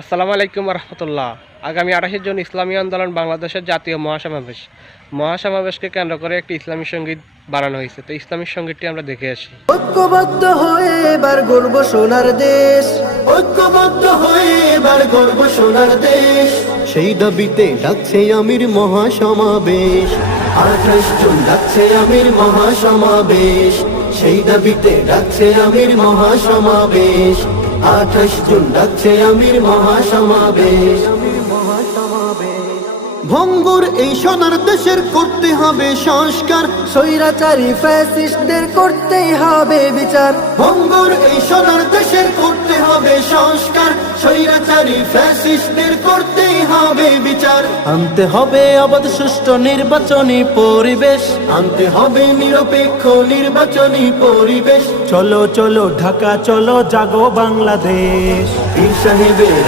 আসসালামু আলাইকুম রহমতুল্লাহ। আগামী 28 জুন ইসলামী আন্দোলন বাংলাদেশের জাতীয় মহাসমাবেশকে কেন্দ্র করে একটি ইসলামী সঙ্গীত বানানো হয়েছে। তো ইসলামী সঙ্গীতটি আমরা দেখে আসি। ঐক্যবদ্ধ হয়ে এবার গর্ব সোনার দেশ, ঐক্যবদ্ধ হয়ে এবার গর্ব সোনার দেশ। সেই দাবিতে ডাকছে আমির মহাসমাবেশ, 28 জুন ডাকছে আমির মহাসমাবেশ। সেই দাবিতে ডাকছে আমির মহাসমাবেশ, 28 জুন ডাকছে আমির মহাসমাবেশ। ভঙ্গুর এই সোনার দেশের করতে হবে সংস্কার, স্বৈরাচারী ফ্যাসিস্টদের করতেই হবে বিচার। ভঙ্গুর এই সোনার দেশের করতে হবে সংস্কার, স্বৈরাচারী ফ্যাসিস্টদের করতেই হবে বিচার। আনতে হবে অবাধ সুষ্ঠু নির্বাচনী পরিবেশ, আনতে হবে নিরপেক্ষ নির্বাচনী পরিবেশ। চলো চলো ঢাকা চলো জাগো বাংলাদেশ, পীর সাহেবের